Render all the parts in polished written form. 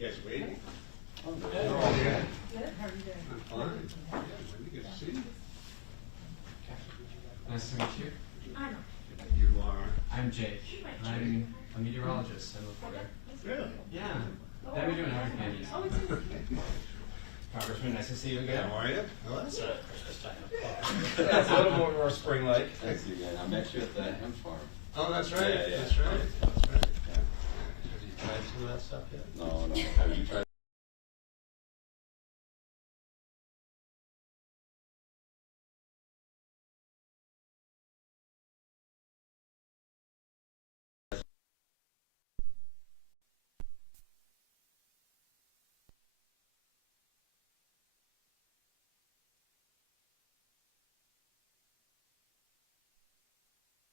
guys waiting? Oh, Good. good. How are you doing? I'm fine. Good to see you. Nice to meet you. You are. I'm Jake. I'm a meteorologist and reporter. Really? Yeah. How are we doing? How are you? Congressman, nice to see you again. How are you? Oh, that's a Christmas time. That's a little more spring-like. Thanks again. I met you at the hemp farm. Oh, that's right. Yeah, yeah. That's right. That's right. Yeah. Have you tried some of that stuff yet? No. Have you tried?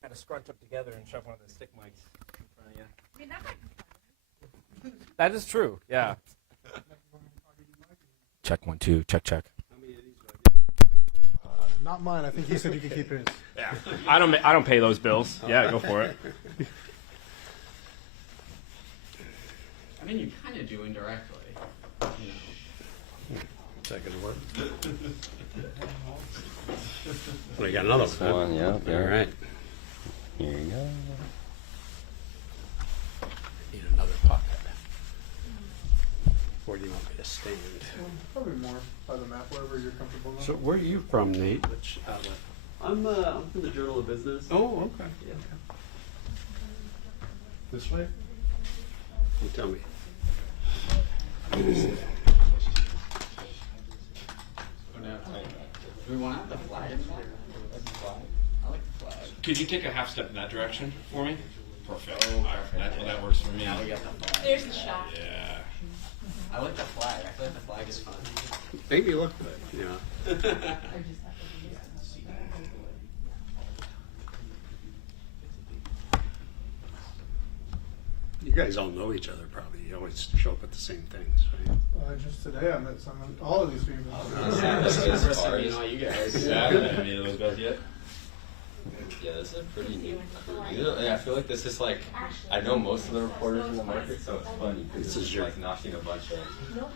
Kind of scrunch up together and shove one of the stick mics in front of you. I mean, that might be fun. That is true. Yeah. Check 1 2. Check. How many of these do I get? Not mine. I think he said you could keep his. Yeah. I don't pay those bills. Yeah, go for it. I mean, you kind of do indirectly. Second word. Oh, you got another one. One, yeah. All right. Here you go. Need another pocket. Where do you want me to stand? Probably more by the map, wherever you're comfortable. So where are you from, Nate? Which outlet? I'm from the Journal of Business. Oh, okay. Yeah. This way? You tell me. Do we want the flag in there? I like the flag. Could you take a half step in that direction for me? Perfect. Oh, perfect. That works for me. Now we got the flag. There's the shot. Yeah. I like the flag. I feel like the flag is fun. Make me look good, you know. You guys all know each other probably. You always show up at the same things, right? Just today I met some of all of these people. Yeah, this is the first time you know you guys. Yeah, I haven't met any of those guys yet. Yeah, this is a pretty neat crew. Yeah, I feel like this is like, I know most of the reporters in the market, so it's funny because This is your- like knocking a bunch of,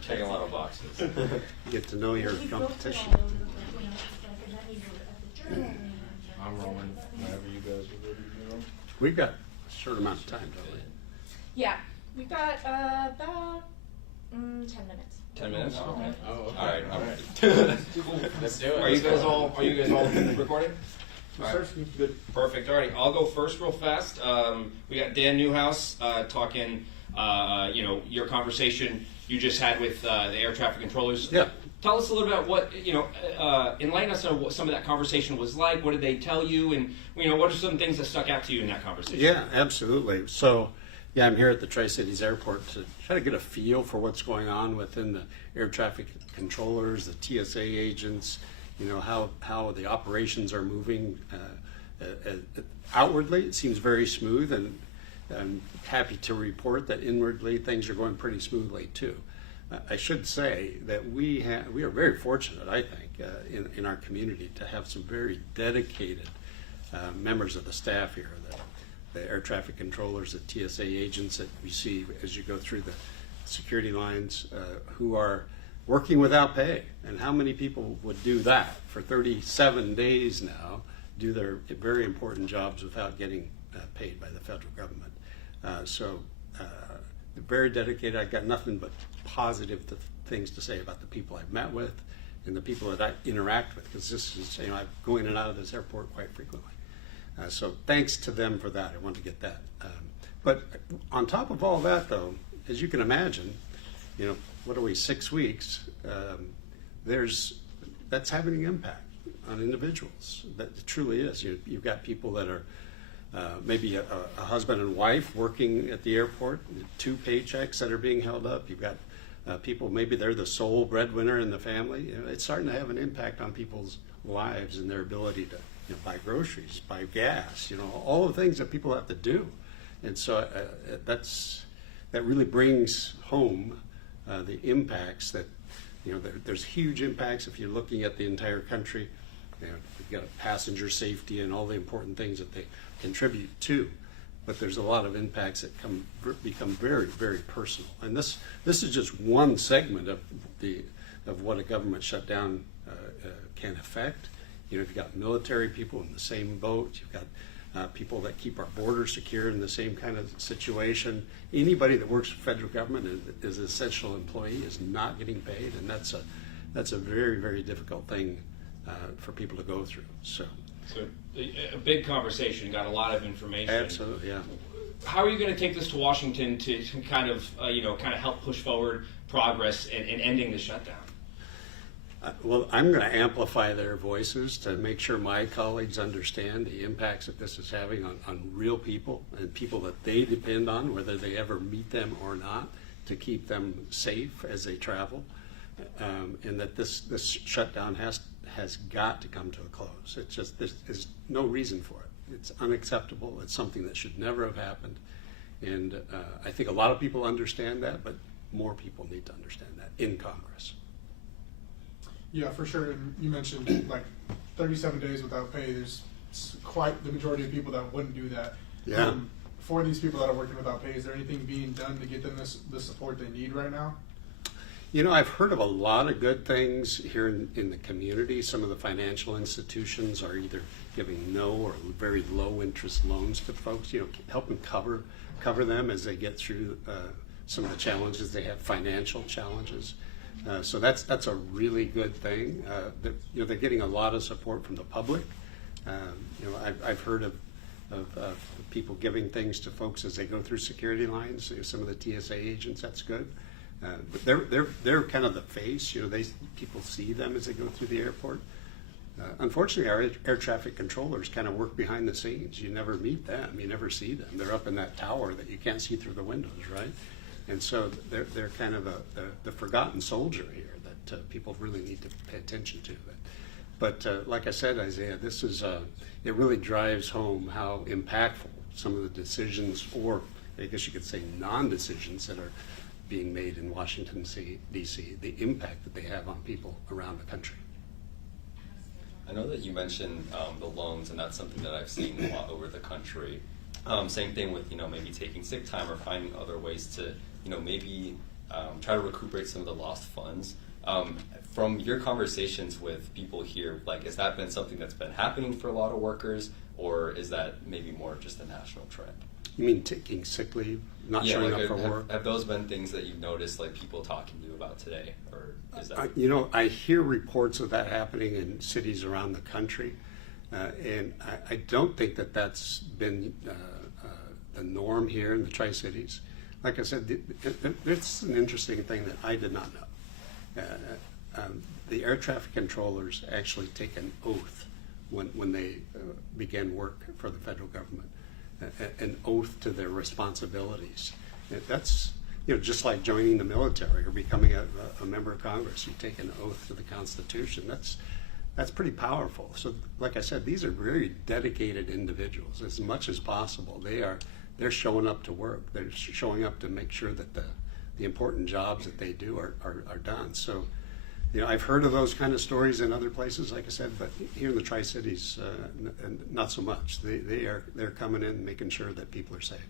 checking a lot of boxes. You get to know your competition. I'm rolling whenever you guys are ready to go. We've got a short amount of time, don't we? Yeah, we've got about 10 minutes. 10 minutes? Okay. Oh, okay. All right. Let's do it. Are you guys all recording? Good. Perfect. All right, I'll go first real fast. We got Dan Newhouse talking, your conversation you just had with the air traffic controllers. Yeah. Tell us a little about what, enlighten us on what some of that conversation was like. What did they tell you? And, what are some things that stuck out to you in that conversation? Yeah, absolutely. So, yeah, I'm here at the Tri-Cities Airport to try to get a feel for what's going on within the air traffic controllers, the TSA agents, how the operations are moving. Outwardly, it seems very smooth, and I'm happy to report that inwardly things are going pretty smoothly too. I should say that we are very fortunate, I think, in our community to have some very dedicated members of the staff here, the air traffic controllers, the TSA agents that we see as you go through the security lines, who are working without pay. And how many people would do that for 37 days now, do their very important jobs without getting paid by the federal government? Very dedicated. I've got nothing but positive things to say about the people I've met with and the people that I interact with, because this is, I'm going in and out of this airport quite frequently. So thanks to them for that. I want to get that. But on top of all that, though, as you can imagine, what are we, 6 weeks? That's having an impact on individuals. That it truly is. You've got people that are maybe a husband and wife working at the airport, 2 paychecks that are being held up. You've got people, maybe they're the sole breadwinner in the family. It's starting to have an impact on people's lives and their ability to buy groceries, buy gas, all the things that people have to do. And so that really brings home the impacts that, there's huge impacts if you're looking at the entire country. You've got passenger safety and all the important things that they contribute to. but there's a lot of impacts that become very, very personal. And this is just one segment of what a government shutdown can affect. You know, you've got military people in the same boat. You've got people that keep our borders secure in the same kind of situation. Anybody that works for federal government is an essential employee is not getting paid, and that's a very, very difficult thing for people to go through. So a big conversation, got a lot of information. absolutely, yeah. How are you going to take this to Washington to kind of help push forward progress in ending the shutdown? Well, I'm going to amplify their voices to make sure my colleagues understand the impacts that this is having on real people and people that they depend on, whether they ever meet them or not, to keep them safe as they travel, and that this shutdown has got to come to a close. It's just, there's no reason for it. It's unacceptable. It's something that should never have happened, and I think a lot of people understand that, but more people need to understand that in Congress. Yeah, for sure. And you mentioned like 37 days without pay. There's quite the majority of people that wouldn't do that. Yeah. For these people that are working without pay, is there anything being done to get them the support they need right now? You know, I've heard of a lot of good things here in the community. Some of the financial institutions are either giving no or very low interest loans to folks, you know, helping cover them as they get through some of the challenges they have, financial challenges. So that's a really good thing. They're getting a lot of support from the public. I've heard of people giving things to folks as they go through security lines. Some of the TSA agents, that's good. But they're kind of the face. People see them as they go through the airport. Unfortunately, our air traffic controllers kind of work behind the scenes. You never meet them. You never see them. They're up in that tower that you can't see through the windows, right? And so they're kind of the forgotten soldier here that people really need to pay attention to. But like I said, Isaiah, this is it really drives home how impactful some of the decisions, or I guess you could say non-decisions, that are being made in Washington, D.C., the impact that they have on people around the country. I know that you mentioned the loans, and that's something that I've seen a lot over the country. Same thing with maybe taking sick time or finding other ways to maybe try to recuperate some of the lost funds. From your conversations with people here, like, has that been something that's been happening for a lot of workers, or is that maybe more just a national trend? You mean taking sick leave, not showing up for work? Have those been things that you've noticed, like people talking to you about today, or is that? I hear reports of that happening in cities around the country, and I don't think that that's been the norm here in the Tri-Cities. Like I said, it's an interesting thing that I did not know. The air traffic controllers actually take an oath when they begin work for the federal government, an oath to their responsibilities. That's just like joining the military or becoming a member of Congress. You take an oath to the Constitution. That's pretty powerful. So, like I said, these are very dedicated individuals. As much as possible, they're showing up to work. They're showing up to make sure that the important jobs that they do are done. So, I've heard of those kind of stories in other places, like I said, but here in the Tri-Cities, not so much. They're coming in and making sure that people are safe.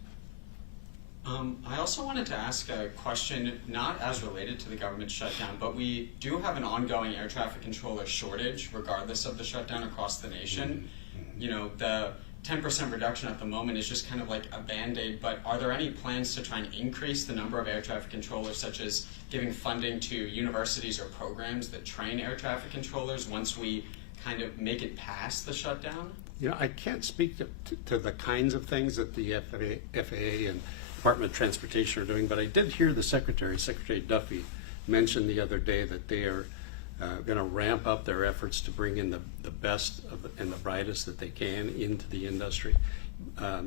I also wanted to ask a question, not as related to the government shutdown, but we do have an ongoing air traffic controller shortage, regardless of the shutdown across the nation. The 10% reduction at the moment is just kind of like a Band-Aid, but are there any plans to try and increase the number of air traffic controllers, such as giving funding to universities or programs that train air traffic controllers once we kind of make it past the shutdown? I can't speak to the kinds of things that the FAA and Department of Transportation are doing, but I did hear the Secretary Duffy, mention the other day that they are going to ramp up their efforts to bring in the best and the brightest that they can into the industry.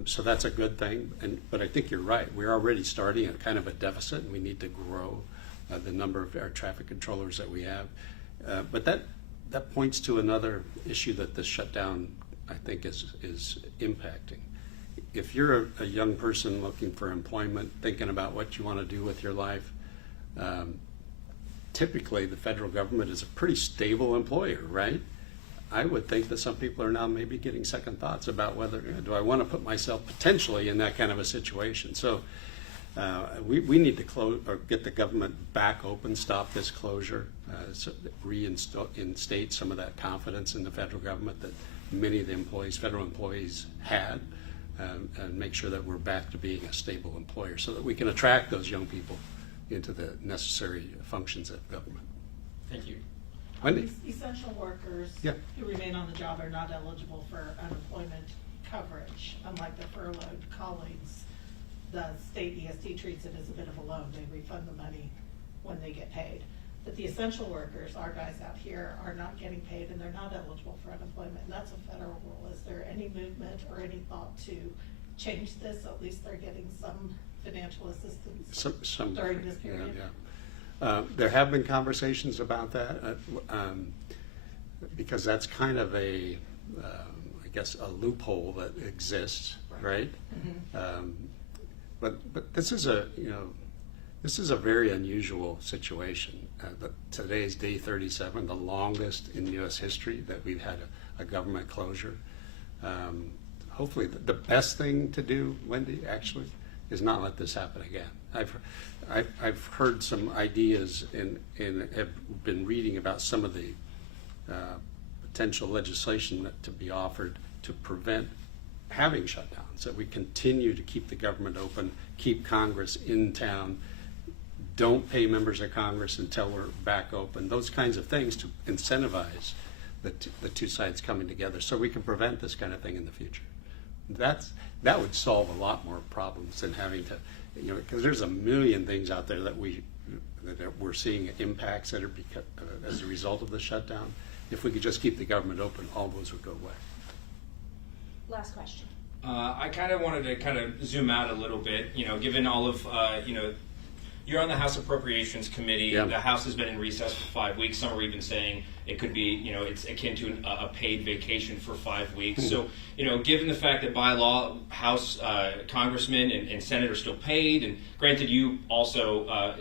So that's a good thing. But I think you're right. We're already starting at kind of a deficit, and we need to grow the number of air traffic controllers that we have. But that points to another issue that this shutdown, I think, is impacting. If you're a young person looking for employment, thinking about what you want to do with your life, typically the federal government is a pretty stable employer, right? I would think that some people are now maybe getting second thoughts about whether, do I want to put myself potentially in that kind of a situation? So we need to close or get the government back open, stop this closure, so reinstate some of that confidence in the federal government that many of the employees, federal employees, had, and make sure that we're back to being a stable employer so that we can attract those young people into the necessary functions of government. Thank you. Wendy? Essential workers Yeah. who remain on the job are not eligible for unemployment coverage, unlike the furloughed colleagues. The state ESD treats it as a bit of a loan. They refund the money when they get paid. But the essential workers, our guys out here, are not getting paid and they're not eligible for unemployment. And that's a federal rule. Is there any movement or any thought to change this? At least they're getting some financial assistance Some during this period. There have been conversations about that because that's kind of a, I guess, a loophole that exists, right? Mm-hmm. But this is a very unusual situation. Today's day 37, the longest in U.S. history that we've had a government closure. Hopefully, the best thing to do, Wendy, actually, is not let this happen again. I've heard some ideas and have been reading about some of the potential legislation to be offered to prevent having shutdowns, that we continue to keep the government open, keep Congress in town, don't pay members of Congress until we're back open, those kinds of things to incentivize the two sides coming together so we can prevent this kind of thing in the future. That would solve a lot more problems than having to, because there's a million things out there that we're seeing impacts that are as a result of the shutdown. If we could just keep the government open, all those would go away. Last question. I kind of wanted to kind of zoom out a little bit, given all of, you're on the House Appropriations Committee. Yeah. The House has been in recess for 5 weeks. Some are even saying it could be, it's akin to a paid vacation for 5 weeks. So, given the fact that by law, House congressmen and Senate are still paid, and granted you also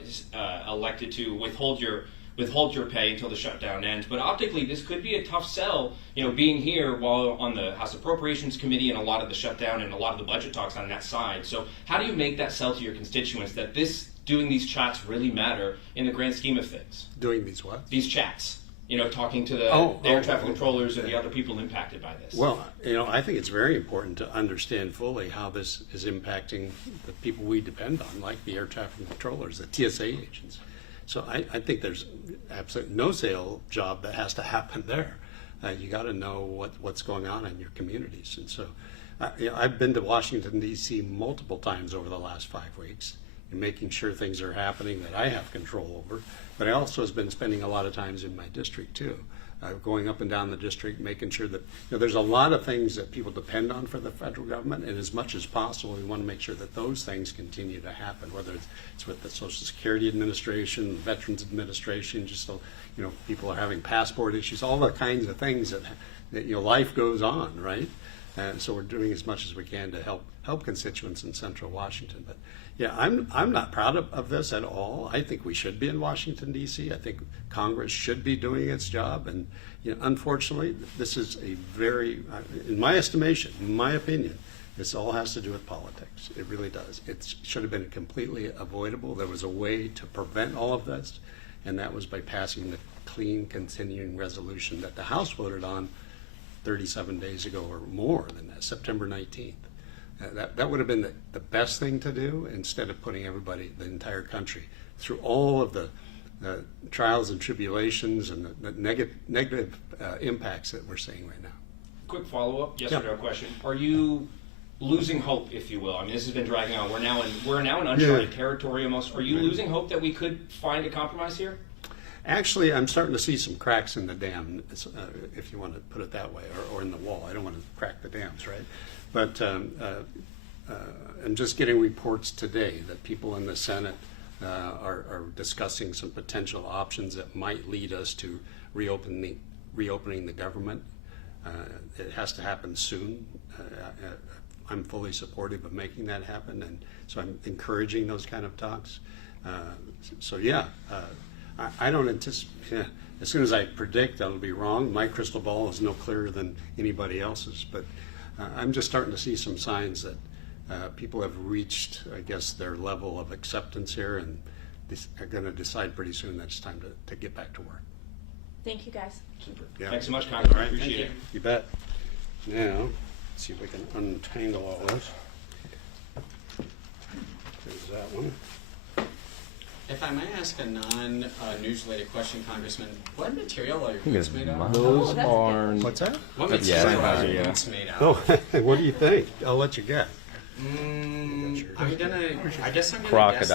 elected to withhold your pay until the shutdown ends, but optically this could be a tough sell, being here while on the House Appropriations Committee and a lot of the shutdown and a lot of the budget talks on that side. So how do you make that sell to your constituents that doing these chats really matter in the grand scheme of things? Doing these what? These chats, talking to the air traffic controllers and the other people impacted by this. Well, I think it's very important to understand fully how this is impacting the people we depend on, like the air traffic controllers, the TSA agents. So I think there's absolutely no sale job that has to happen there. You got to know what's going on in your communities. And so I've been to Washington, D.C. multiple times over the last 5 weeks, and making sure things are happening that I have control over. But I also have been spending a lot of times in my district too, going up and down the district, making sure that there's a lot of things that people depend on for the federal government, and as much as possible, we want to make sure that those things continue to happen, whether it's with the Social Security Administration, the Veterans Administration, just so people are having passport issues, all the kinds of things that life goes on, right? And so we're doing as much as we can to help constituents in Central Washington. But yeah, I'm not proud of this at all. I think we should be in Washington, D.C. I think Congress should be doing its job. And unfortunately, this is a very, in my estimation, in my opinion, this all has to do with politics. It really does. It should have been completely avoidable. There was a way to prevent all of this, and that was by passing the clean continuing resolution that the House voted on 37 days ago or more than that, September 19th. That would have been the best thing to do instead of putting everybody, the entire country, through all of the trials and tribulations and the negative impacts that we're seeing right now. Quick follow-up, yes Yeah. or no question. Are you losing hope, if you will? I mean, this has been dragging on. We're now in uncharted territory almost. Are you losing hope that we could find a compromise here? Actually, I'm starting to see some cracks in the dam, if you want to put it that way, or in the wall. I don't want to crack the dams, right? But I'm just getting reports today that people in the Senate are discussing some potential options that might lead us to reopening the government. It has to happen soon. I'm fully supportive of making that happen, and so I'm encouraging those kind of talks. So yeah. I don't anticipate, as soon as I predict I'll be wrong. My crystal ball is no clearer than anybody else's, but I'm just starting to see some signs that people have reached, I guess, their level of acceptance here, and are going to decide pretty soon that it's time to get back to work. Thank you, guys. Super. Yeah. Thanks so much, Congressman. All right. Appreciate it. You bet. Now, let's see if we can untangle all this. There's that one. If I may ask a non-news related question, Congressman, what material are your boots made out of? Oh, Those that's are. What's that? What That's material are cyber, your yeah. boots made out Oh, of? what do you think? I'll let you guess. I guess I'm gonna Crocodile. guess